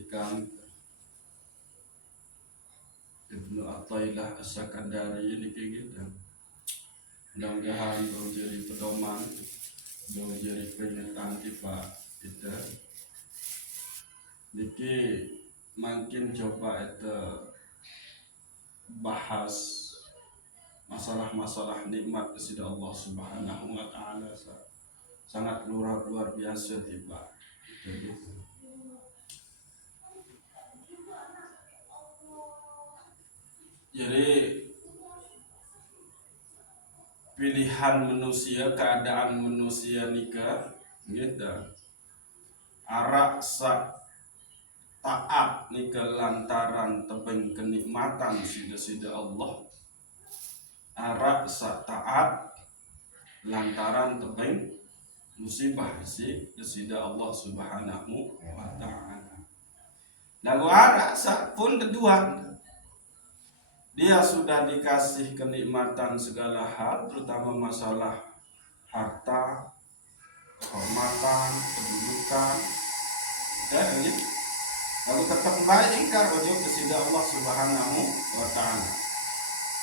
Ikam Ibnu Athaillah As-Sakandari ini kayak gitu. Mudah-mudahan jadi pedoman, jadi peringatan kita itu. Niki makin coba itu bahas masalah-masalah nikmat dari Allah Subhanahu wa taala sangat luar biasa tiba. Gitu. Jadi pilihan manusia, keadaan manusia nikah gitu. Arak sak taat nikah lantaran tebing kenikmatan sida-sida Allah. Arak sak taat lantaran tebing musibah sida Allah Subhanahu wa taala. Lalu arak sak pun kedua, dia sudah dikasih kenikmatan segala hal, terutama masalah harta, kehormatan, kedudukan, ya, lalu tetap baik ingkar wajib kepada Allah Subhanahu wa taala.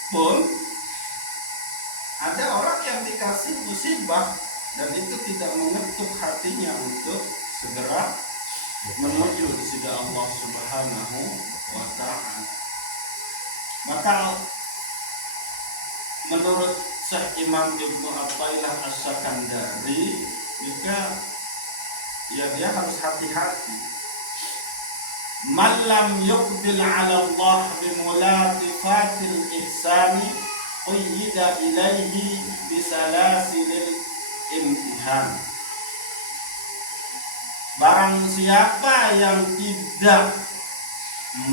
Pun ada orang yang dikasih musibah dan itu tidak mengetuk hatinya untuk segera menuju kepada Allah Subhanahu wa taala. Maka menurut Syekh Imam Ibnu Athaillah As-Sakandari, jika dia harus hati-hati. Man lam yuqbil 'ala Allah bi mulatifatil ihsani qayyida ilaihi bi salasilil imtihan. Barang siapa yang tidak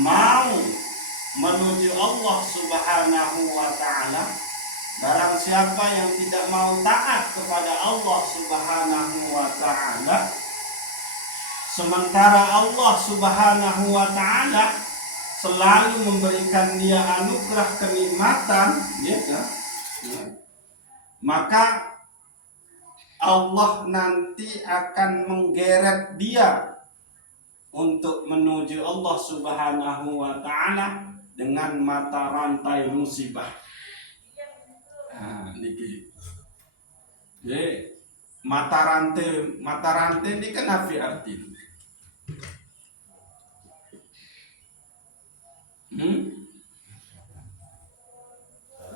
mau menuju Allah Subhanahu wa taala, barang siapa yang tidak mau taat kepada Allah Subhanahu wa taala, sementara Allah Subhanahu wa taala selalu memberikan dia anugerah kenikmatan, ya, maka Allah nanti akan menggeret dia untuk menuju Allah Subhanahu wa taala dengan mata rantai musibah. Nah, niki. Mata rantai ini kan apa arti?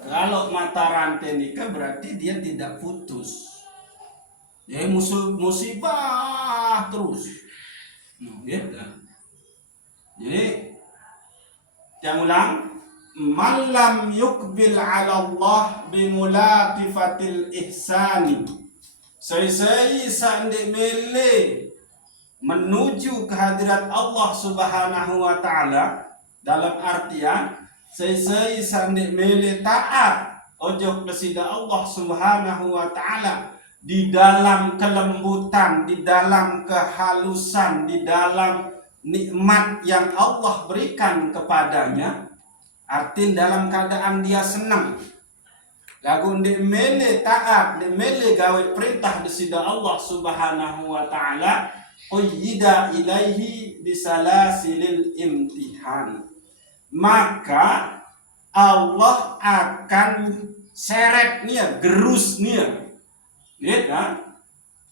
Kalau mata rantai nikah berarti dia tidak putus. Ya musibah terus. Gitu. Jadi yang ulang, man lam yuqbil 'ala Allah bi mulatifatil ihsani. Saya sandi mele menuju kehadirat Allah Subhanahu wa taala, dalam artian saya sandi mele taat ojo kepada Allah Subhanahu wa taala di dalam kelembutan, di dalam kehalusan, di dalam nikmat yang Allah berikan kepadanya. Artinya dalam keadaan dia senang. Lagu di mele taat, di mele gawe perintah desida Allah Subhanahu wa taala, qayyida ilaihi bisalasilil imtihan. Maka Allah akan seretnya, gerusnya, ya,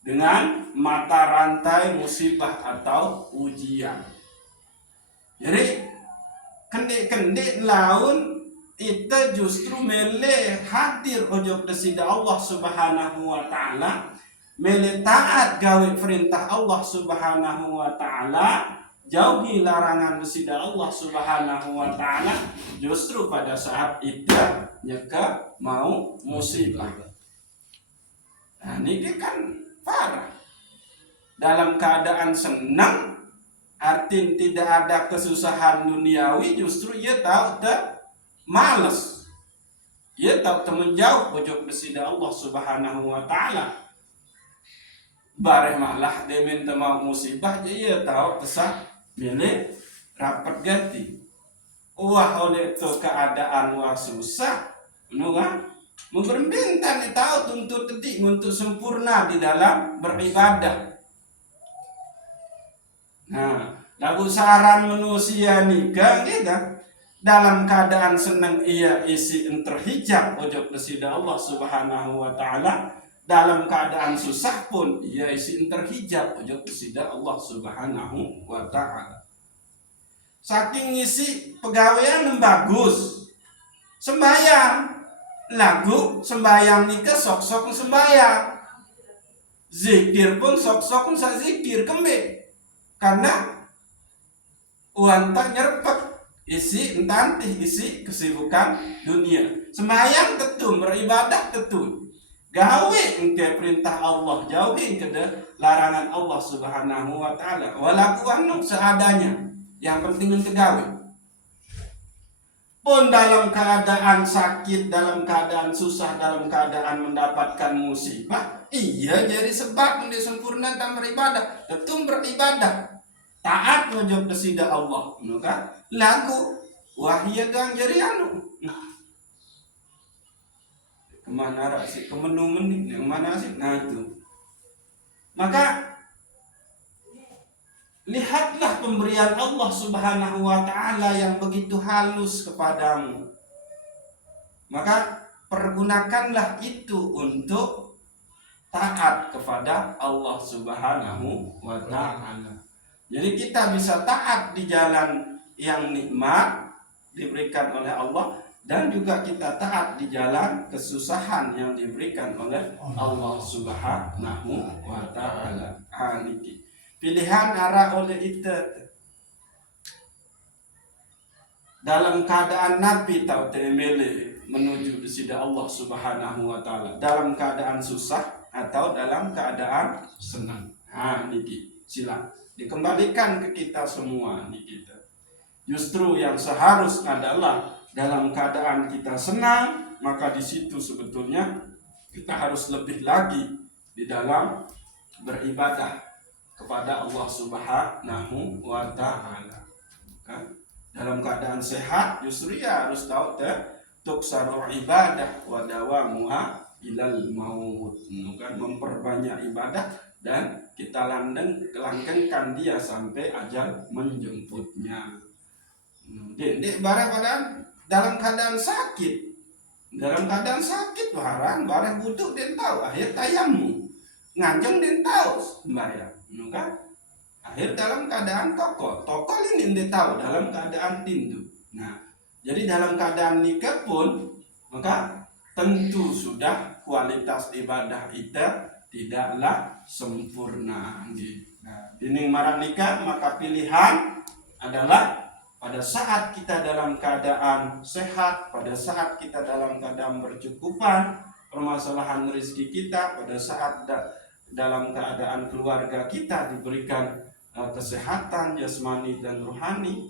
dengan mata rantai musibah atau ujian. Jadi kendik-kendik laun kita justru mele hadir ojo desida Allah Subhanahu wa taala, mele taat gawe perintah Allah Subhanahu wa taala, jauhi larangan desida Allah Subhanahu wa taala, justru pada saat itu nyeka mau musibah. Nah, ini kan parah. Dalam keadaan senang, artinya tidak ada kesusahan duniawi, justru ia tahu malas. Ia tahu menjauh pojok desida Allah Subhanahu wa taala. Bareh malah dia minta mau musibah, jadi ia tahu kesah milih rapat ganti. Wah, oleh itu keadaan wah susah, kan? Memperminta tahu tuntut detik untuk sempurna di dalam beribadah. Nah, Lagu saran manusia nikah kita dalam keadaan senang ia isi terhijab ojo presida Allah Subhanahu wa taala, dalam keadaan susah pun ia isi terhijab ojo presida Allah Subhanahu wa taala. Saking isi pegawaian yang bagus, sembayang lagu sembayang nikah sok-sok sembayang, zikir pun sok-sok sa zikir kembe, karena uang tak nyerpek isi entantih isi kesibukan dunia. Sembahyang tentu, beribadah tentu, gawe engke perintah Allah, jauhi engke larangan Allah Subhanahu wa taala. Walakuan seadanya, yang penting engke gawe. Pun dalam keadaan sakit, dalam keadaan susah, dalam keadaan mendapatkan musibah, iya jadi sebab disempurnakan beribadah, tentu beribadah. Taat menjawab presida Allah, kan? Lagu wahia gang jadi anu. Kemana arah sih? Kemenu menik, yang mana sih? Nah itu. Maka lihatlah pemberian Allah Subhanahu wa taala yang begitu halus kepadamu. Maka pergunakanlah itu untuk taat kepada Allah Subhanahu wa taala. Jadi kita bisa taat di jalan yang nikmat diberikan oleh Allah, dan juga kita taat di jalan kesusahan yang diberikan oleh Allah Subhanahu wa taala. Pilihan arah oleh itu. Dalam keadaan Nabi tahu temele menuju kepada Allah Subhanahu wa taala, dalam keadaan susah atau dalam keadaan senang. Niki silakan dikembalikan ke kita semua nih kita. Justru yang seharusnya adalah dalam keadaan kita senang, maka di situ sebetulnya kita harus lebih lagi di dalam beribadah kepada Allah Subhanahu wa taala. Kan? Dalam keadaan sehat justru ya harus tahu tuksaru ibadah wa dawamuha ilal maut. Kan memperbanyak ibadah dan kita langgengkan dia sampai ajal menjemputnya. Dek barang dalam keadaan sakit, barang butuh dia tahu akhir tayamu, nganjeng dia tahu sembahyang, kan? Akhir dalam keadaan toko ini dia tahu dalam keadaan tindu. Nah, jadi dalam keadaan nikah pun maka tentu sudah kualitas ibadah kita tidaklah sempurna. Nah, dinding marah nikah maka pilihan adalah pada saat kita dalam keadaan sehat, pada saat kita dalam keadaan bercukupan permasalahan rezeki kita, pada saat dalam keadaan keluarga kita diberikan kesehatan jasmani dan rohani,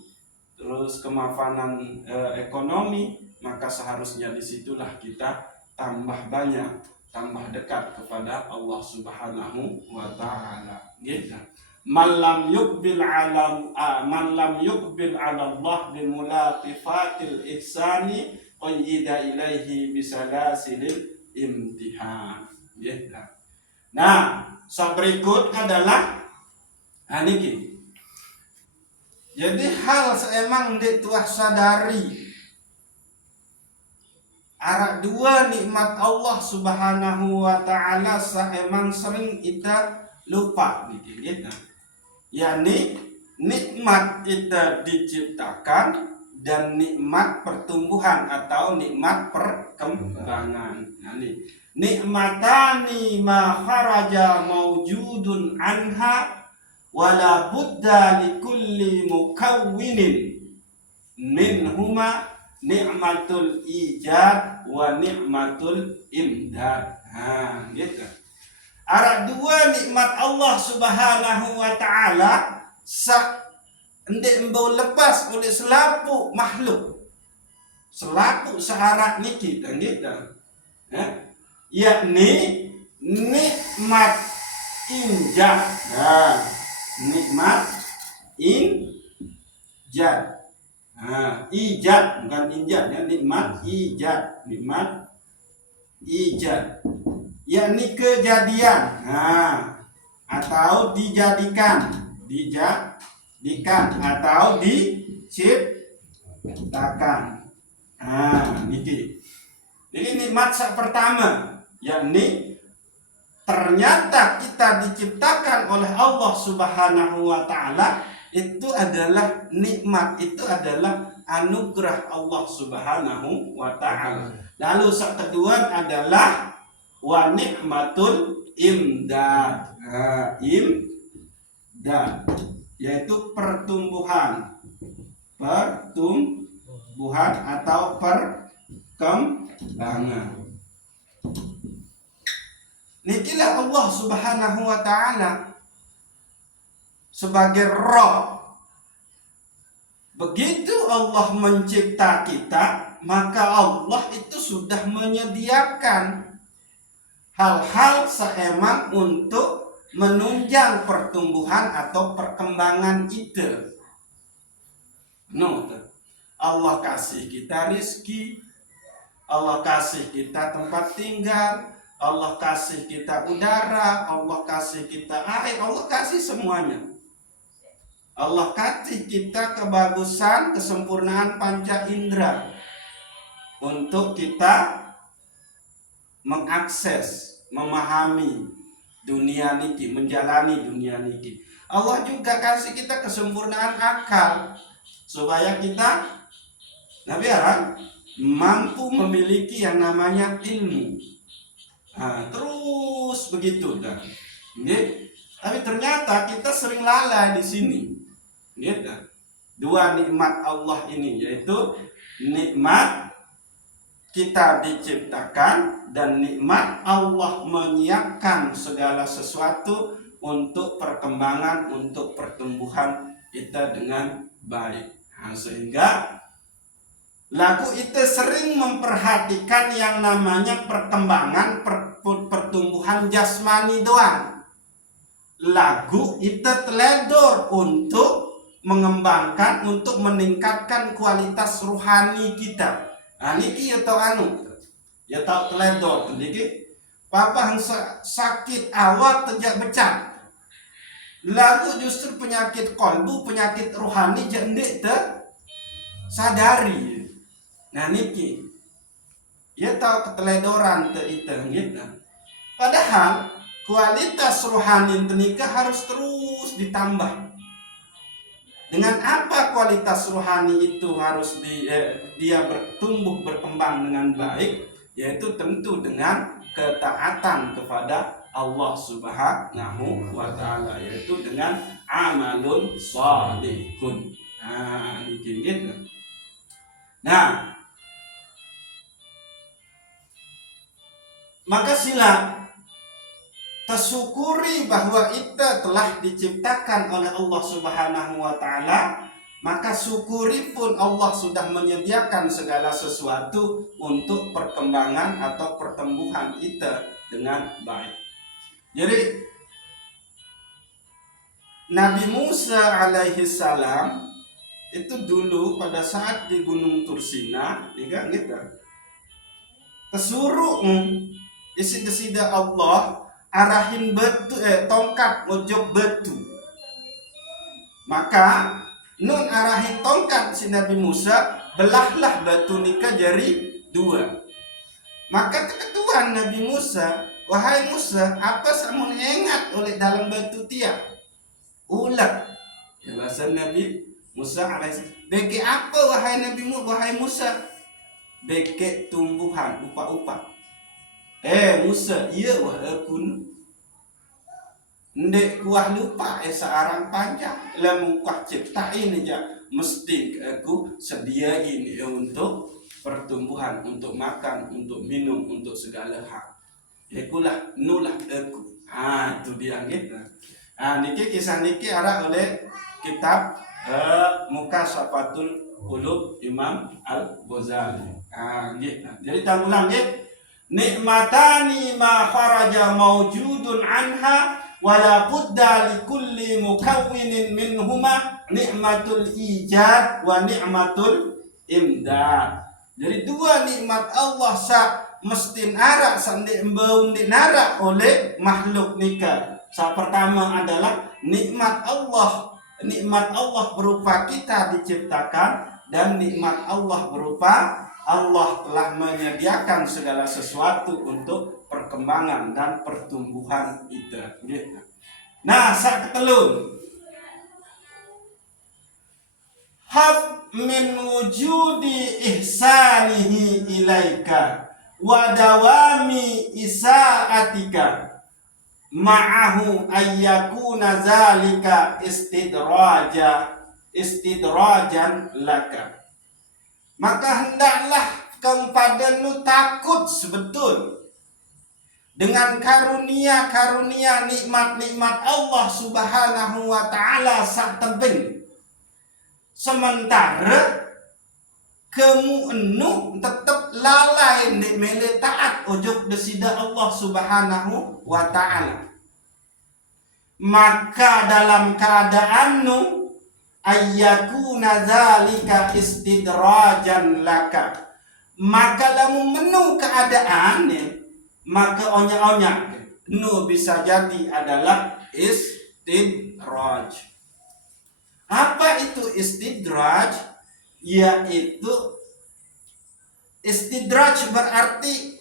terus kemapanan ekonomi, maka seharusnya disitulah kita tambah banyak, tambah dekat kepada Allah Subhanahu wa taala. Gitu. Man lam yuqbil 'ala Allah bi mulatifatil ihsani qayyida ilaihi bisalasilil imtihan. Gitu. Nah, berikut adalah niki. Jadi hal seemang dituah sadari arah dua nikmat Allah Subhanahu wa taala seemang sering kita lupa gitu. Yani nikmat kita diciptakan dan nikmat pertumbuhan atau nikmat perkembangan. Yani nikmatani ma kharaja mawjudun anha wala budda likulli mukawwinin minhuma ni'matul ijad wa ni'matul imdad. Gitu. Ada dua nikmat Allah Subhanahu wa taala endek lepas oleh selapu makhluk. Selapu syarat niki kan gitu. Yakni nikmat injad. Nikmat injad. Ijad bukan injad ya, nikmat ijad yakni kejadian atau dijadikan atau diciptakan. Niki. Ini nikmat pertama, yakni ternyata kita diciptakan oleh Allah Subhanahu wa taala, itu adalah nikmat, itu adalah anugerah Allah Subhanahu wa taala. Lalu yang kedua adalah wa nikmatul imdad. Imdad yaitu pertumbuhan atau perkembangan. Nikilah Allah Subhanahu wa taala sebagai roh. Begitu Allah mencipta kita, maka Allah itu sudah menyediakan hal-hal seemang untuk menunjang pertumbuhan atau perkembangan itu. Allah kasih kita rizki, Allah kasih kita tempat tinggal, Allah kasih kita udara, Allah kasih kita air, Allah kasih semuanya. Allah kasih kita kebagusan, kesempurnaan panca indera untuk kita mengakses, memahami dunia niki, menjalani dunia niki. Allah juga kasih kita kesempurnaan akal supaya kita mampu memiliki yang namanya ilmu. Terus begitu dah. Tapi ternyata kita sering lalai di sini. Dua nikmat Allah ini, yaitu nikmat kita diciptakan dan nikmat Allah menyiapkan segala sesuatu untuk perkembangan, untuk pertumbuhan kita dengan baik. Sehingga lagu itu sering memperhatikan yang namanya perkembangan pertumbuhan jasmani doang. Lagu itu teledor untuk mengembangkan, untuk meningkatkan kualitas ruhani kita. Niki ya tau ya tau teledor. Niki papa sakit awak tejak becak. Lagu justru penyakit kolbu, penyakit ruhani jendik sadari. Niki ya tahu keteledoran itu gitu. Padahal kualitas rohani tenika harus terus ditambah. Dengan apa kualitas rohani itu harus dia bertumbuh berkembang dengan baik, yaitu tentu dengan ketaatan kepada Allah Subhanahu wa taala, yaitu dengan amalun shalihun. Gitu. Maka sila tersyukuri bahwa kita telah diciptakan oleh Allah Subhanahu wa taala, maka syukuri pun Allah sudah menyediakan segala sesuatu untuk perkembangan atau pertumbuhan kita dengan baik. Jadi Nabi Musa alaihi salam itu dulu pada saat di Gunung Tursina, gitu. Tersuruh isi-desida Allah arahin batu tongkat ngojok batu. Maka nun arahin tongkat si Nabi Musa, belahlah batu nikah jadi dua. Maka keketuan Nabi Musa, wahai Musa, apa samun ingat oleh dalam batu tiap? Ulat. Ya bahasa Nabi Musa alaihissalam. Beke apa wahai Musa? Beke tumbuhan upa-upa. Musa, iya wah akun. Ndek kuah lupa searang panjang. Lamun kuah ciptain aja, mesti aku sediain untuk pertumbuhan, untuk makan, untuk minum, untuk segala hal. Ikulah nulah aku. Itu dia gitu. Niki kisah niki arah oleh kitab Muqashafatul Qulub Imam Al-Ghazali. Gitu. Jadi kita ulang gitu. Nikmatani ma kharaja mawjudun anha wala budda likulli mukawwinin minhuma nikmatul ijad wa nikmatul imdad. Jadi dua nikmat Allah mesti nara sandi embau nara oleh makhluk nikah. Pertama adalah nikmat Allah nikmat Allah berupa kita diciptakan, dan nikmat Allah berupa Allah telah menyediakan segala sesuatu untuk perkembangan dan pertumbuhan kita. Nah, sak ketelu, hab min wujudi ihsanihi ilaika wa dawami isaatika ma'ahu ayyakuna zalika istidrajan laka. Maka hendaklah kepadamu takut sebetul dengan karunia-karunia nikmat-nikmat Allah Subhanahu wa taala sak tebing. Sementara kamu enu tetap lalai di mele taat ujug desida Allah Subhanahu wa taala. Maka dalam keadaanmu ayyakuna zalika istidrajan laka, maka lamu menu keadaannya, maka onya-onya nu bisa jadi adalah istidraj. Apa itu istidraj? Yaitu istidraj berarti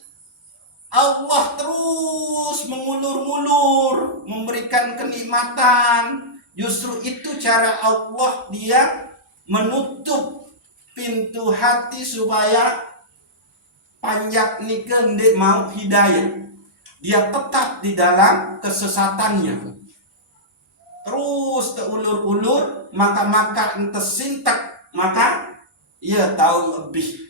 Allah terus mengulur-ulur memberikan kenikmatan. Justru itu cara Allah, dia menutup pintu hati supaya panjak nikel ndek mau hidayah. Dia tetap di dalam kesesatannya. Terus terulur-ulur, maka entesintak, maka ia tahu lebih.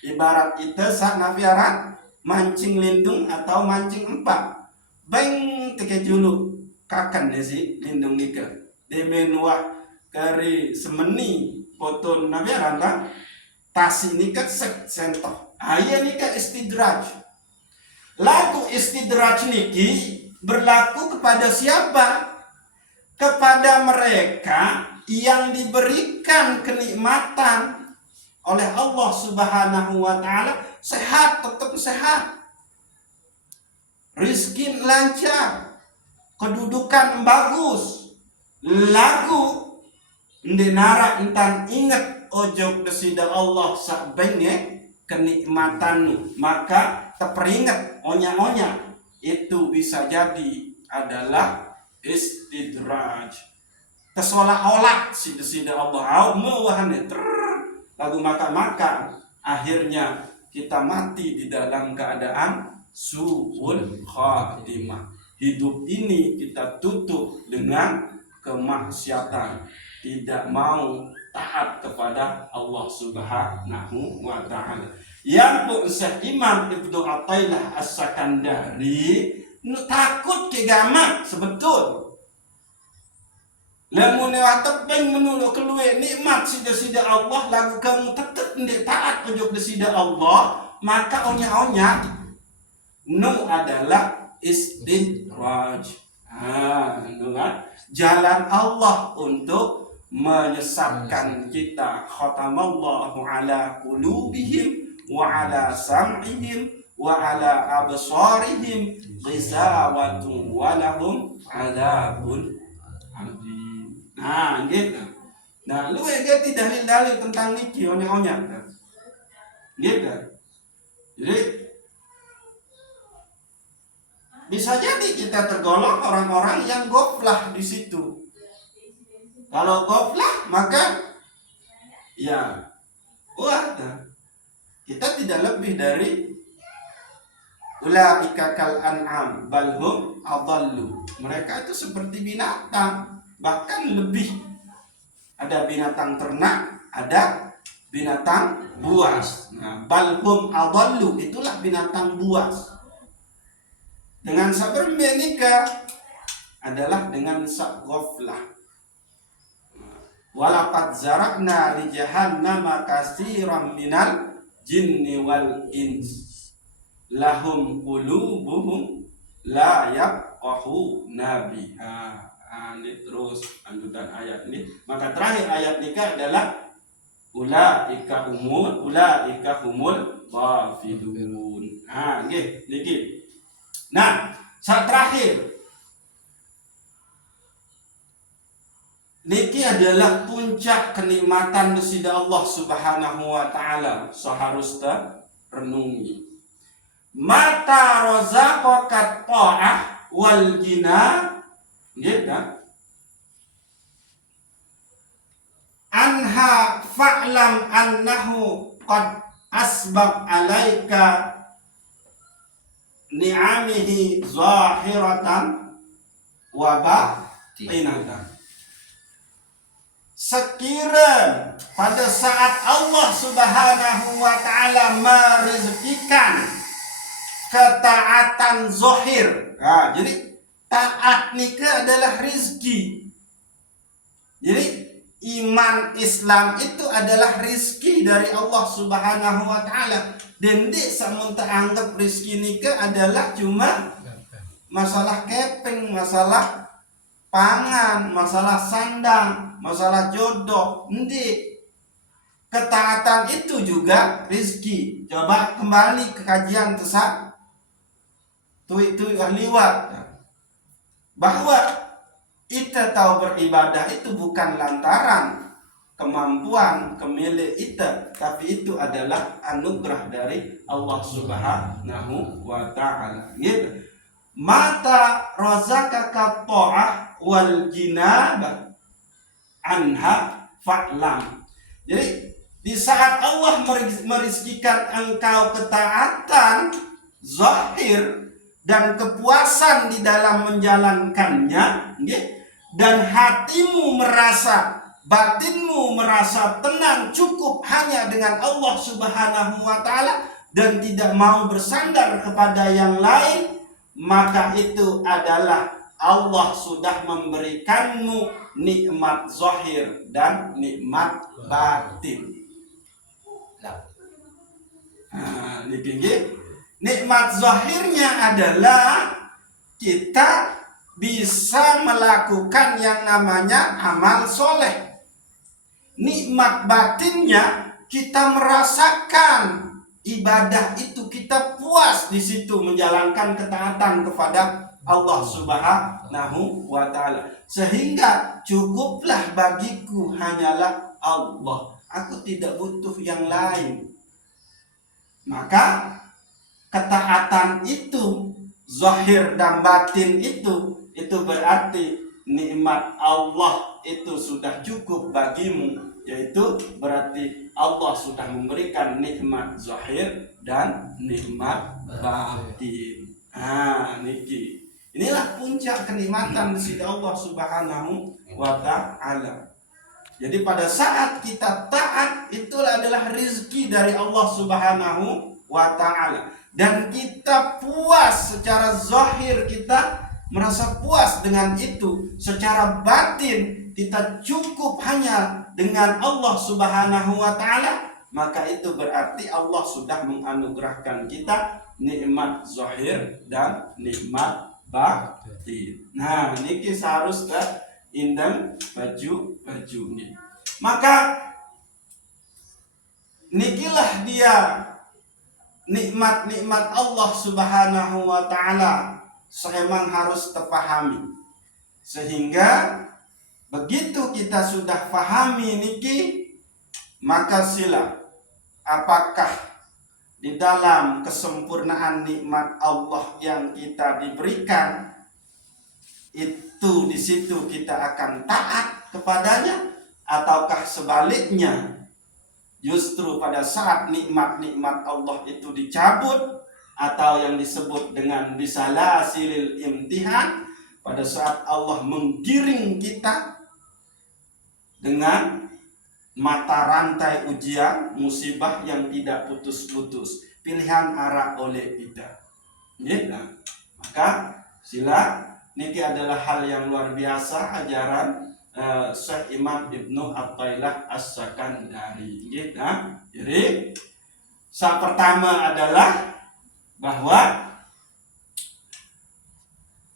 Ibarat itu saat nafiaran mancing lindung atau mancing empat. Beng teke julu kakan desi lindung nikah. Demenua kari semeni foto nafiaran kan tas ini kan sentoh. Ayah nikah istidraj. Laku istidraj niki berlaku kepada siapa? Kepada mereka yang diberikan kenikmatan oleh Allah Subhanahu wa taala, sehat, tetap sehat, rizki lancar, kedudukan bagus, lagu ndenara entan ingat ojok desida Allah sakbenge kenikmatanmu, maka teperingat onya-onya itu bisa jadi adalah istidraj. Keseolah-olah sida Allah mewahane lagu maka akhirnya kita mati di dalam keadaan su'ul khatimah. Hidup ini kita tutup dengan kemaksiatan, tidak mau taat kepada Allah Subhanahu wa taala. Yang Imam Ibnu Athaillah As-Sakandari takut ke gamak sebetul. Lamun watak beng menulu keluar nikmat sida Allah, lagu kamu tetap ndik taat ujug desida Allah, maka onya-onya nu adalah istidraj. Jalan Allah untuk menyesatkan kita. Khatamallahu ala qulubihim wa ala sam'ihim wa ala absarihim ghisawatun wa lahum adzabun adzim. Nah, gitu. Nah, lu ganti dalil-dalil tentang niki onya-onya. Gitu. Jadi bisa jadi kita tergolong orang-orang yang goflah di situ. Kalau goflah maka ya kita tidak lebih dari ulaika kal an'am bal hum adallu. Mereka itu seperti binatang, bahkan lebih. Ada binatang ternak, ada binatang buas. Nah, bal hum adallu itulah binatang buas. Dengan sabar menikah adalah dengan ghaflah. Walaqad zara'na li jahannama katsiran minal jinni wal ins lahum qulubuhum la yafqahuna biha. Ini terus lanjutan ayat ini. Maka terakhir ayat nikah adalah ulaika humul ghafilun. Nggih niki. Nah, saat terakhir niki adalah puncak kenikmatan dari Allah Subhanahu wa taala. Seharusnya renungi. Mata razaqakat ta'ah wal jina, gitu. Anha fa'lam annahu qad asbab alaika ni'amihi zahiratan wa batinatan. Sekira pada saat Allah Subhanahu wa taala merezekikan ketaatan zahir. Nah, jadi taat nikah adalah rizki. Jadi iman Islam itu adalah rizki dari Allah Subhanahu wa taala. Dan dia samun anggap rizki nikah adalah cuma masalah keping, masalah pangan, masalah sandang, masalah jodoh. Ndi. Ketaatan itu juga rizki. Coba kembali ke kajian tersebut. Itu liwat bahwa kita tahu beribadah itu bukan lantaran kemampuan kemilik kita, tapi itu adalah anugerah dari Allah Subhanahu wa taala. Gitu. Mata razaqaka ta'ah wal jinab anha fa'lam. Jadi di saat Allah merizkikan engkau ketaatan zahir dan kepuasan di dalam menjalankannya, dan hatimu merasa, batinmu merasa tenang cukup hanya dengan Allah Subhanahu wa taala dan tidak mau bersandar kepada yang lain, maka itu adalah Allah sudah memberikanmu nikmat zahir dan nikmat batin. Nah, nikmat zahirnya adalah kita bisa melakukan yang namanya amal soleh. Nikmat batinnya kita merasakan ibadah itu, kita puas di situ menjalankan ketaatan kepada Allah Subhanahu wa taala. Sehingga cukuplah bagiku hanyalah Allah. Aku tidak butuh yang lain. Maka ketaatan itu zahir dan batin itu berarti nikmat Allah itu sudah cukup bagimu, yaitu berarti Allah sudah memberikan nikmat zahir dan nikmat batin. Niki. Inilah puncak kenikmatan dari Allah Subhanahu wa taala. Jadi pada saat kita taat, itulah adalah rezeki dari Allah Subhanahu wa taala. Dan kita puas secara zahir, kita merasa puas dengan itu. Secara batin kita cukup hanya dengan Allah Subhanahu wa taala, maka itu berarti Allah sudah menganugerahkan kita nikmat zahir dan nikmat batin. Nah, niki seharusnya indang baju ini. Maka nikilah dia nikmat-nikmat Allah Subhanahu wa taala memang harus terpahami. Sehingga begitu kita sudah pahami niki, maka sila apakah di dalam kesempurnaan nikmat Allah yang kita diberikan itu di situ kita akan taat kepadanya, ataukah sebaliknya justru pada saat nikmat-nikmat Allah itu dicabut, atau yang disebut dengan bisalasilil imtihan, pada saat Allah menggiring kita dengan mata rantai ujian, musibah yang tidak putus-putus, pilihan arah oleh kita. Nah, maka sila niki adalah hal yang luar biasa ajaran Syekh Imam Ibnu Athaillah As-Sakandari. Jadi yang pertama adalah bahwa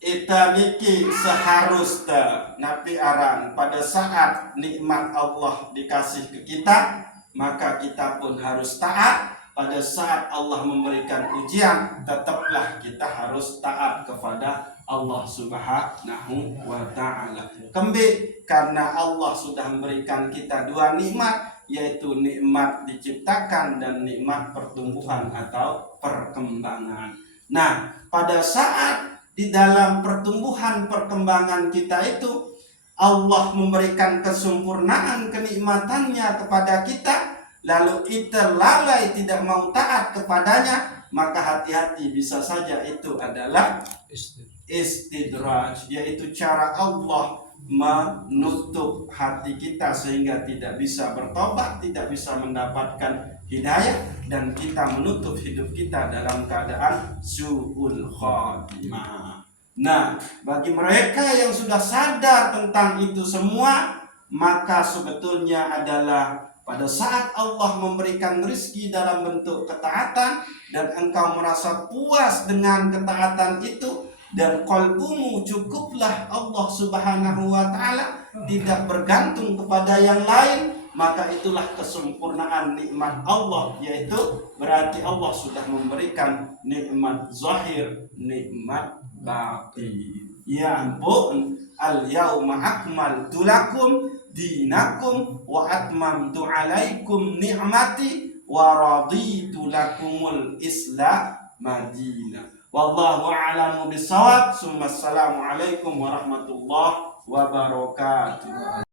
kita niki seharusnya napi aran pada saat nikmat Allah dikasih ke kita, maka kita pun harus taat. Pada saat Allah memberikan ujian, tetaplah kita harus taat kepada Allah Subhanahu wa Ta'ala. Kembali karena Allah sudah memberikan kita dua nikmat, yaitu nikmat diciptakan dan nikmat pertumbuhan atau perkembangan. Nah, pada saat di dalam pertumbuhan perkembangan kita itu Allah memberikan kesempurnaan kenikmatannya kepada kita, lalu kita lalai tidak mau taat kepadanya, maka hati-hati, bisa saja itu adalah istidraj, yaitu cara Allah menutup hati kita sehingga tidak bisa bertobat, tidak bisa mendapatkan hidayah, dan kita menutup hidup kita dalam keadaan su'ul khatimah. Nah, bagi mereka yang sudah sadar tentang itu semua, maka sebetulnya adalah pada saat Allah memberikan rezeki dalam bentuk ketaatan dan engkau merasa puas dengan ketaatan itu, dan qalbumu cukuplah Allah Subhanahu wa Ta'ala, tidak bergantung kepada yang lain, maka itulah kesempurnaan nikmat Allah, yaitu berarti Allah sudah memberikan nikmat zahir, nikmat batin. Ya ampun, al-yauma akmaltu lakum dinakum wa atmamtu alaikum ni'mati wa raditu lakumul islam madina. Wallahu a'lamu bissawab. Assalamualaikum warahmatullahi wabarakatuh.